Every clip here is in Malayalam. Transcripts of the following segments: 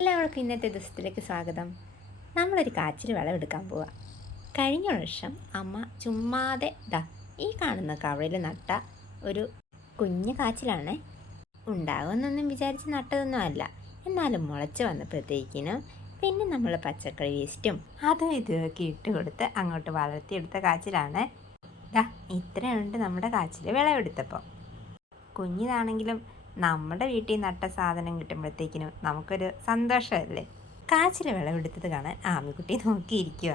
എല്ലാവർക്കും ഇന്നത്തെ ദിവസത്തിലേക്ക് സ്വാഗതം. നമ്മളൊരു കാച്ചിൽ വിളവെടുക്കാൻ പോവാം. കഴിഞ്ഞ വർഷം അമ്മ ചുമ്മാതെ ദാ ഈ കാണുന്ന കവളിൽ നട്ട ഒരു കുഞ്ഞു കാച്ചിലാണ് ഉണ്ടാകുമെന്നൊന്നും വിചാരിച്ച് നട്ടതൊന്നും അല്ല എന്നാലും മുളച്ച് വന്നപ്പോഴത്തേക്കിനും പിന്നെ നമ്മൾ പച്ചക്കറി വേസ്റ്റും അതും ഇതുമൊക്കെ ഇട്ട് കൊടുത്ത് അങ്ങോട്ട് വളർത്തിയെടുത്ത കാച്ചിലാണ്. ദാ ഇത്രയുണ്ട് നമ്മുടെ കാച്ചിൽ വിളവെടുത്തപ്പോൾ കുഞ്ഞിതാണെങ്കിലും നമ്മുടെ വീട്ടിൽ നട്ട സാധനം കിട്ടുമ്പോഴത്തേക്കിനും നമുക്കൊരു സന്തോഷമല്ലേ? കാച്ചിൽ വിളവെടുത്തത് കാണാൻ ആമിക്കുട്ടി നോക്കിയിരിക്കുക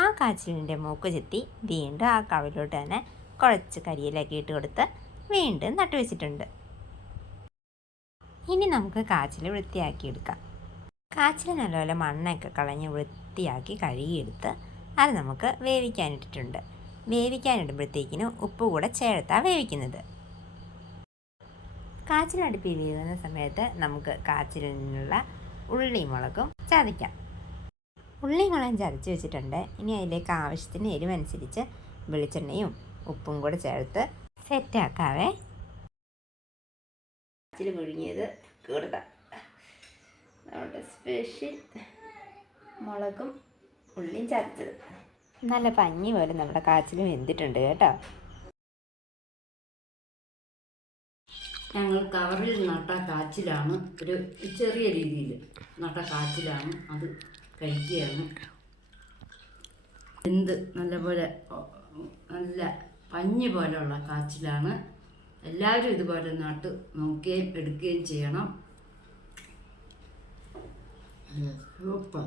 ആ കാച്ചിലിന്റെ മൂക്ക് ചെത്തി വീണ്ടും ആ കവിലോട്ട് തന്നെ കുഴച്ച് കരിയിലൊക്കെ ഇട്ട് കൊടുത്ത് വീണ്ടും നട്ടുവെച്ചിട്ടുണ്ട് ഇനി നമുക്ക് കാച്ചിൽ വൃത്തിയാക്കിയെടുക്കാം കാച്ചിൽ നല്ലപോലെ മണ്ണൊക്കെ കളഞ്ഞ് വൃത്തിയാക്കി കഴുകിയെടുത്ത് അത് നമുക്ക് വേവിക്കാനിട്ടിട്ടുണ്ട് വേവിക്കാനിടുമ്പോഴത്തേക്കിനും ഉപ്പ് കൂടെ ചേർത്താണ് വേവിക്കുന്നത്. കാച്ചിലടുപ്പിൽ വീഴുന്ന സമയത്ത് നമുക്ക് കാച്ചിലിൽ നിന്നുള്ള ഉള്ളിയും മുളകും ചതയ്ക്കാം. ഉള്ളിയും മുളകും ചതച്ച് വെച്ചിട്ടുണ്ട്. ഇനി അതിലേക്ക് ആവശ്യത്തിന് എരിവനുസരിച്ച് വെളിച്ചെണ്ണയും ഉപ്പും കൂടെ ചേർത്ത് സെറ്റാക്കാവേ കാച്ചിൽ മുഴുങ്ങിയത് കൂടുതൽ നമ്മുടെ സ്പെഷ്യൽ മുളകും ഉള്ളിയും ചതച്ചത്. നല്ല പഞ്ഞി പോലെ നമ്മുടെ കാച്ചിൽ വെന്തിട്ടുണ്ട് കേട്ടോ. ഞങ്ങൾ കവറിൽ നട്ട കാച്ചിലാണ്. ഒരു ചെറിയ രീതിയിൽ നട്ട കാച്ചിലാണ്. അത് കഴിക്കുകയാണ്. എന്ത് നല്ലപോലെ നല്ല പഞ്ഞി പോലെയുള്ള കാച്ചിലാണ്. എല്ലാവരും ഇതുപോലെ നട്ട് നോക്കുകയും എടുക്കുകയും ചെയ്യണം. സൂപ്പർ